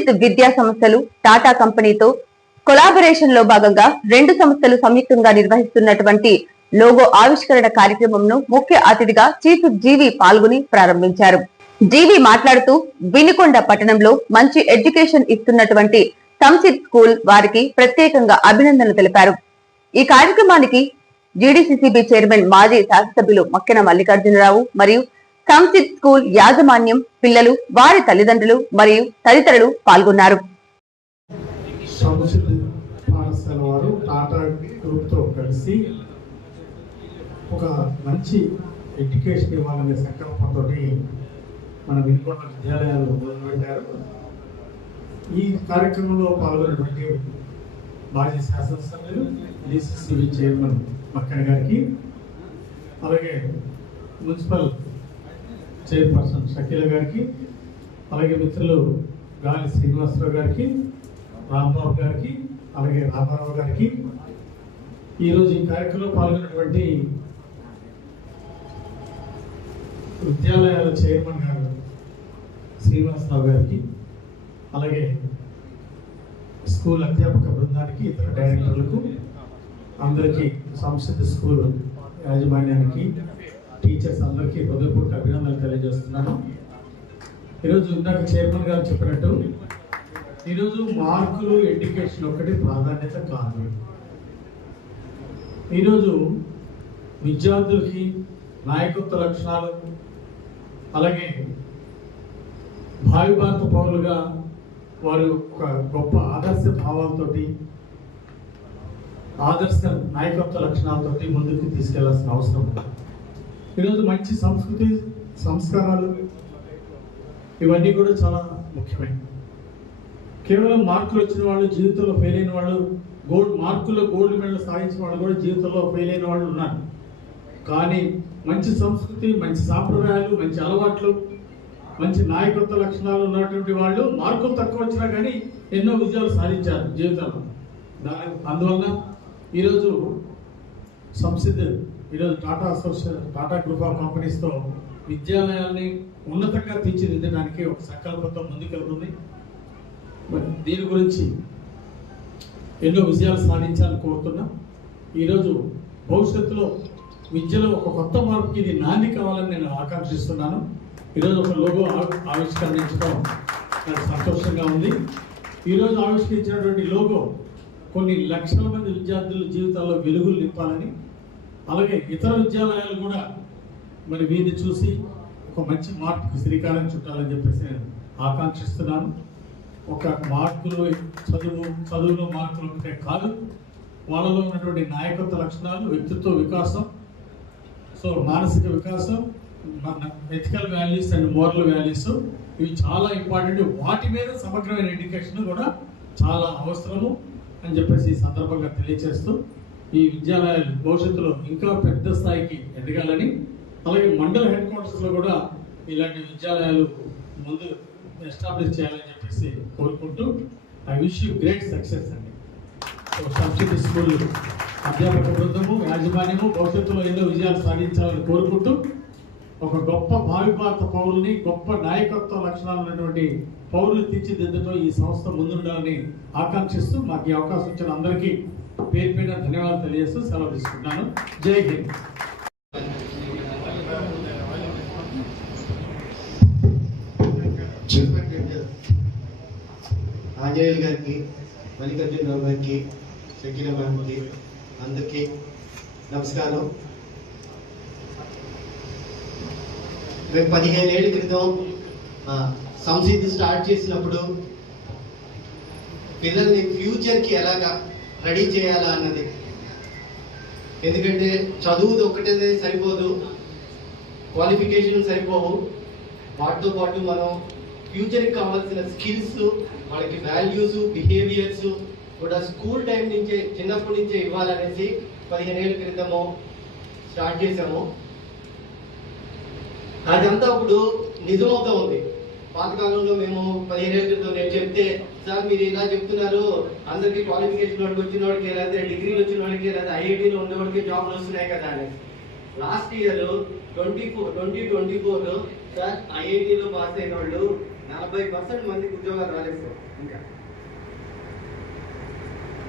సంసిద్ధ్ విద్యా సంస్థలు టాటా కంపెనీతో కొలాబరేషన్ లో భాగంగా రెండు సంస్థలు సంయుక్తంగా నిర్వహిస్తున్నటువంటి లోగో ఆవిష్కరణ కార్యక్రమంను ముఖ్య అతిథిగా చీఫ్ జీవి పాల్గొని ప్రారంభించారు. జీవి మాట్లాడుతూ వినుకొండ పట్టణంలో మంచి ఎడ్యుకేషన్ ఇస్తున్నటువంటి సంసిద్ధ్ స్కూల్ వారికి ప్రత్యేకంగా అభినందనలు తెలిపారు. ఈ కార్యక్రమానికి జీడీసీసీబీ చైర్మన్ మాజీ శాసనసభ్యులు మక్కెన మల్లికార్జునరావు మరియు సంసిద్ధ్ స్కూల్ యాజమాన్యం, పిల్లలు, వారి తల్లిదండ్రులు మరియు తదితరులు పాల్గొన్నారు. సంసిద్ధ్ పాఠశాల వారు టాటా గ్రూప్ తో కలిసి ఒక మంచి ఎడ్యుకేషన్ ఇవ్వాలనే సంకల్పంతో మన వినుకొండ విద్యాలయాలు మొదలుపెట్టారు. ఈ కార్యక్రమంలో పాల్గొన్నటువంటి మాజీ శాసనసభ్యులు డీసీసీబీ చైర్మన్ మక్కన గారికి, అలాగే మున్సిపల్ చైర్పర్సన్ షకీల గారికి, అలాగే మిత్రులు గాలి శ్రీనివాసరావు గారికి, రాంబాబు గారికి, అలాగే రామారావు గారికి, ఈరోజు ఈ కార్యక్రమంలో పాల్గొన్నటువంటి విద్యాలయాల చైర్మన్ గారు శ్రీనివాసరావు గారికి, అలాగే స్కూల్ అధ్యాపక బృందానికి, ఇతర డైరెక్టర్లకు, అందరికీ సంసిద్ధ్ స్కూల్ యాజమాన్యానికి, టీచర్స్ అందరికీ హృదయపూర్వక అభినందనలు తెలియజేస్తున్నాను. ఈరోజు ఇందాక చైర్మన్ గారు చెప్పినట్టు ఈరోజు మార్కులు ఎడ్యుకేషన్ ఒక్కటి ప్రాధాన్యత కాదు. ఈరోజు విద్యార్థులకి నాయకత్వ లక్షణాలు, అలాగే భావి భారత పౌరులుగా వారు ఒక గొప్ప ఆదర్శ భావాలతోటి, ఆదర్శ నాయకత్వ లక్షణాలతోటి ముందుకు తీసుకెళ్లాల్సిన అవసరం ఉంది. ఈరోజు మంచి సంస్కృతి, సంస్కారాలు ఇవన్నీ కూడా చాలా ముఖ్యమైనవి. కేవలం మార్కులు వచ్చిన వాళ్ళు, జీవితంలో ఫెయిల్ అయిన వాళ్ళు, మార్కుల్లో గోల్డ్ మెడల్ సాధించిన వాళ్ళు కూడా జీవితంలో ఫెయిల్ అయిన వాళ్ళు ఉన్నారు. కానీ మంచి సంస్కృతి, మంచి సాంప్రదాయాలు, మంచి అలవాట్లు, మంచి నాయకత్వ లక్షణాలు ఉన్నటువంటి వాళ్ళు మార్కులు తక్కువ వచ్చినా కానీ ఎన్నో విజయాలు సాధించారు జీవితంలో. అందువల్ల ఈరోజు సంసిద్ధ్ ఈరోజు టాటా గ్రూప్ ఆఫ్ కంపెనీస్తో విద్యాలయాల్ని ఉన్నతంగా తీర్చిదిద్దడానికి ఒక సంకల్పంతో ముందుకెళ్తుంది. మరి దీని గురించి ఎన్నో విజయాలు సాధించాలని కోరుతున్నా. ఈరోజు భవిష్యత్తులో విద్యలో ఒక కొత్త మార్పుకి ఇది నాంది కావాలని నేను ఆకాంక్షిస్తున్నాను. ఈరోజు ఒక లోగో ఆవిష్కరించడం నాకు సంతోషంగా ఉంది. ఈరోజు ఆవిష్కరించినటువంటి లోగో కొన్ని లక్షల మంది విద్యార్థుల జీవితాల్లో వెలుగులు నింపాలని, అలాగే ఇతర విద్యాలయాలు కూడా మరి వీరిని చూసి ఒక మంచి మార్పుకి శ్రీకారం చుట్టాలని చెప్పేసి నేను ఆకాంక్షిస్తున్నాను. ఒక మార్కులు, చదువులో మార్కులు ఒకటే కాదు, వాళ్ళలో ఉన్నటువంటి నాయకత్వ లక్షణాలు, వ్యక్తిత్వ వికాసం, మానసిక వికాసం, ethical values and moral values ఇవి చాలా ఇంపార్టెంట్. వాటి మీద సమగ్రమైన ఎడ్యుకేషన్ కూడా చాలా అవసరము అని చెప్పేసి ఈ సందర్భంగా తెలియజేస్తూ, ఈ విద్యాలయాలు భవిష్యత్తులో ఇంకా పెద్ద స్థాయికి ఎదగాలని, అలాగే మండల హెడ్ క్వార్టర్స్ లో కూడా ఇలాంటి విద్యాలయాలు ముందు ఎస్టాబ్లిష్ చేయాలని చెప్పేసి కోరుకుంటూ, I wish you great success అండి. సంసిద్ధ్ స్కూల్ అధ్యాపక బృందము, యాజమాన్యము భవిష్యత్తులో ఎన్నో విజయాలు సాధించాలని కోరుకుంటూ, ఒక గొప్ప భావి భారత పౌరుల్ని, గొప్ప నాయకత్వ లక్షణాలు ఉన్నటువంటి పౌరులు తీర్చిదిద్దటం ఈ సంస్థ ముందుండాలని ఆకాంక్షిస్తూ, మాకు ఈ అవకాశం ఇచ్చిన అందరికీ పేరు పేరున ధన్యవాదాలు తెలియజేస్తూ సెలవు తీసుకుంటున్నాను. జై హింద్. ఆంజనేయులు గారికి, మల్లికార్జునరావు గారికి, షకీల గారికి అందరికీ నమస్కారం. మేము 15 ఏళ్ల క్రితం సంసిద్ధ్ స్టార్ట్ చేసినప్పుడు పిల్లల్ని ఫ్యూచర్కి ఎలాగా రెడీ చేయాలా అన్నది. ఎందుకంటే చదువుది ఒక్కటే సరిపోదు, క్వాలిఫికేషన్ సరిపోవు, వాటితో పాటు మనం ఫ్యూచర్కి కావాల్సిన స్కిల్స్, వాళ్ళకి వాల్యూస్, బిహేవియర్స్ కూడా స్కూల్ టైం నుంచే, చిన్నప్పటి నుంచే ఇవ్వాలనేసి 15 ఏళ్ల క్రితము స్టార్ట్ చేసాము. అదంతా ఇప్పుడు నిజమవుతా ఉంది. పాతకాలంలో మేము 15 ఏళ్ల క్రితం నేను చెప్తే, సార్ మీరు ఇలా చెప్తున్నారు, అందరికీ క్వాలిఫికేషన్ వాడికి వచ్చిన వాడికి, లేదా డిగ్రీలు వచ్చిన వాడికి, లేదా ఐఐటీలో ఉన్నవాడికి జాబ్లు వస్తున్నాయి కదా అని. లాస్ట్ ఇయర్ 2024 సార్ ఐఐటీలో పాస్ అయిన వాళ్ళు 40% మందికి ఉద్యోగాలు రాలేదు సార్. ఇంకా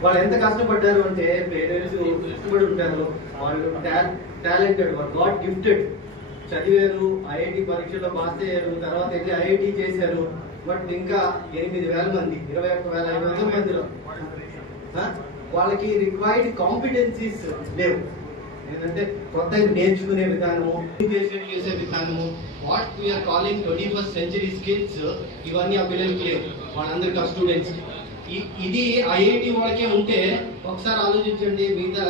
వాళ్ళు ఎంత కష్టపడ్డారు అంటే పేరెంట్స్ కష్టపడి ఉంటారు, వాళ్ళు టాలెంటెడ్, వాళ్ళు గాడ్ గిఫ్టెడ్, చదివారు, ఐఐటి పరీక్షలో పాస్ అయ్యారు, తర్వాత వెళ్ళి ఐఐటి చేశారు. బట్ ఇంకా 8,000 మంది 21,500 మందిలో వాళ్ళకి రిక్వైర్డ్ కాంపిటెన్సీస్ లేవు. ఏంటంటే కొత్తగా నేర్చుకునే విధానము, ఎడ్యుకేషన్ చేసే విధానము, what we're calling 21st century skills, ఇవన్నీ ఆ పిల్లలకి లేవు, వాళ్ళందరికీ ఆ స్టూడెంట్స్. ఇది ఐఐటి వాళ్ళకే ఉంటే ఒకసారి ఆలోచించండి మిగతా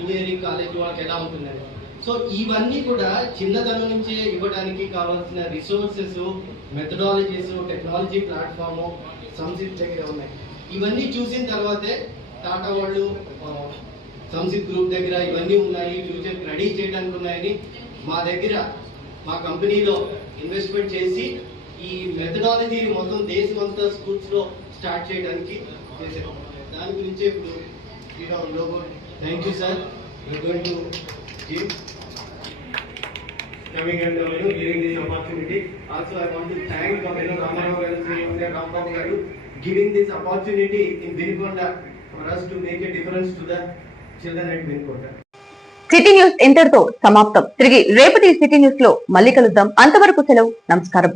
ఇంజనీరింగ్ కాలేజ్ వాళ్ళకి ఎలా ఉంటుందని. సో ఇవన్నీ కూడా చిన్నతనం నుంచే ఇవ్వడానికి కావాల్సిన రిసోర్సెస్, మెథడాలజీస్, టెక్నాలజీ ప్లాట్ఫామ్ సంసిత్ దగ్గర ఉన్నాయి. ఇవన్నీ చూసిన తర్వాతే టాటా వాళ్ళు సంసిత్ గ్రూప్ దగ్గర ఇవన్నీ ఉన్నాయి, ఫ్యూచర్ రెడీ చేయడానికి ఉన్నాయని మా దగ్గర మా కంపెనీలో ఇన్వెస్ట్మెంట్ చేసి ఈ మెథడాలజీని మొత్తం దేశమంతా స్కూల్స్ లో స్టార్ట్ చేయడానికి చేశారు. దాని గురించి ఇప్పుడు logo. Thank you sir, we're going to give coming and giving this opportunity. Also I want to thank Ramarao garu, Sri Rambabu garu giving this opportunity in Vinikonda for us to make a difference to the children at Vinikonda. City news ఇంతటితో సమాప్తం. తిరిగి రేపటి city news లో మళ్ళీ కలుద్దాం. అంతవరకు సెలవు. నమస్కారం.